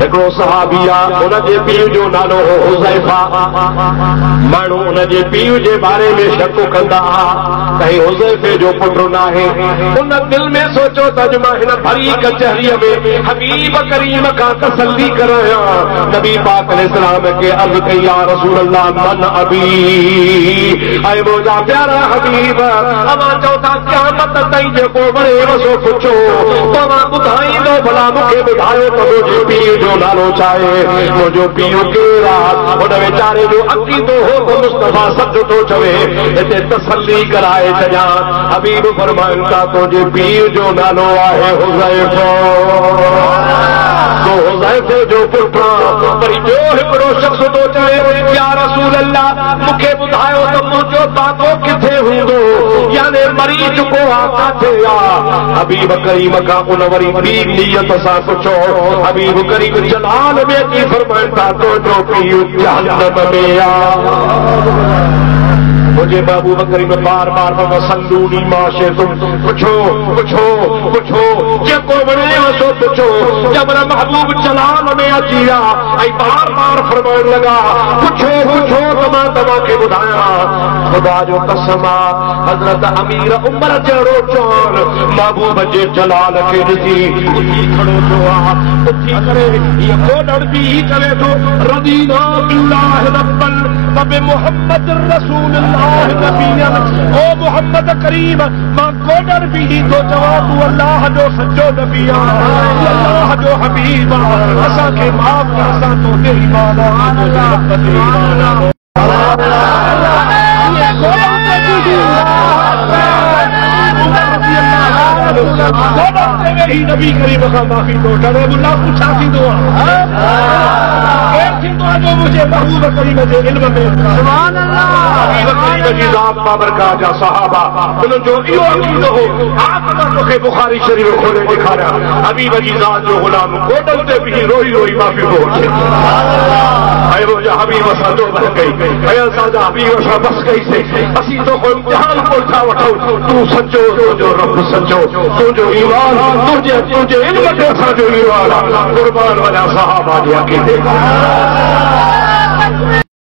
हिकिड़ो सहाबिया उन जे पीउ जो नालो हो हुज़ैफा। माण्हू उन जे पीउ जे बारे में शक कंदा त ही हुज़ैफे जो पुटु न आहे। उन दिल में सोचो त अॼु मां हिन भरी कचहरीअ में हबीब करीम खां तसल्ली करायां। नबी पाक अलैहिस्सलाम के अर्ज़ कई या रसूल अल्लाह मन अबी, ऐं मुंहिंजा प्यारा हबीब अवां चओ था क़यामत ताईं जेको वणे वसो पुछो तव्हां ॿुधाईंदो भला मूंखे ॿुधायो त मुंहिंजे पीउ जो नालो छा आहे, मुंहिंजो पीउ केरु आहे। उन वीचारे जो अक़ीदो हो त मुस्तफ़ा सच थो चवे, हिते तसल्ली कराए छॾियां। हबीब फरमाइनि था तुंहिंजे पीउ जो नालो आहे हुज़ैफा, तो हुज़ैफे जो पुटु। वरी ॿियो हिकिड़ो शख़्स थो चवे या रसूल अल्लाह मूंखे ॿुधायो त मुंहिंजो दादो किथे हूंदो, याने मरी चुको आहे किथे आहे। हबीब करीम खां उन वरी ॿी नियत सां पुछो। हबीब करीम जलाल में अची फरमाइनि था तुंहिंजो पीउ जहन्नम में आहे। मुझे महबूब करीम बार बार सल्लूनी माशे तुम पुछो पुछो पुछो जेको वणे सो पुछो। जब महबूब जलाल में अची विया ऐं बार बार फरमाइण लॻा पुछो पुछो त मां तव्हांखे ॿुधायां। ख़ुदा जो कसम आहे हज़रत अमीर उमर जहिड़ो चौन महबूब जे जलाल खे ॾिसी उथी खड़ो थियो आहे। उथी करे हीअ कोॾण बि चवे थो रदीना बिल्लाहि रब्बन व बिमुहम्मद रसूलुल्लाह। ओ मोहम्मद करीम मां कोडर भी तो चवां तू अल्लाह जो सच्चो नबी आहे, अल्लाह जो हबीब आहे। असांखे माफ़ कर, असां तो ते ईमान नबी करीम खां माफ़ी थो डरे मुला पुछा थींदो आहे जो मुझे महबूब करीम जे इल्म में सुभान अल्लाह। हबीब करीम जी ज़ात बाबरकात जा सहाबा उन्हनि जो इहो अक़ीदो हो। आप मां तोखे बुखारी शरीफ़ खोले ॾेखारियां हबीब जी ज़ात जो ग़ुलाम गोॾनि ते बि रोई रोई माफ़ी थो वठे। ऐं मुंहिंजा हबीब सां तौबा कई, ऐं असांजा हबीब सां बस कईसीं। असीं तोखां इम्तिहान कोन था वठूं, तूं सचो, तुंहिंजो रब सचो, तुंहिंजो ईमान तुंहिंजे इल्म ते असांजो ईमान आहे। क़ुर्बान वञा सहाबा जे अक़ीदे।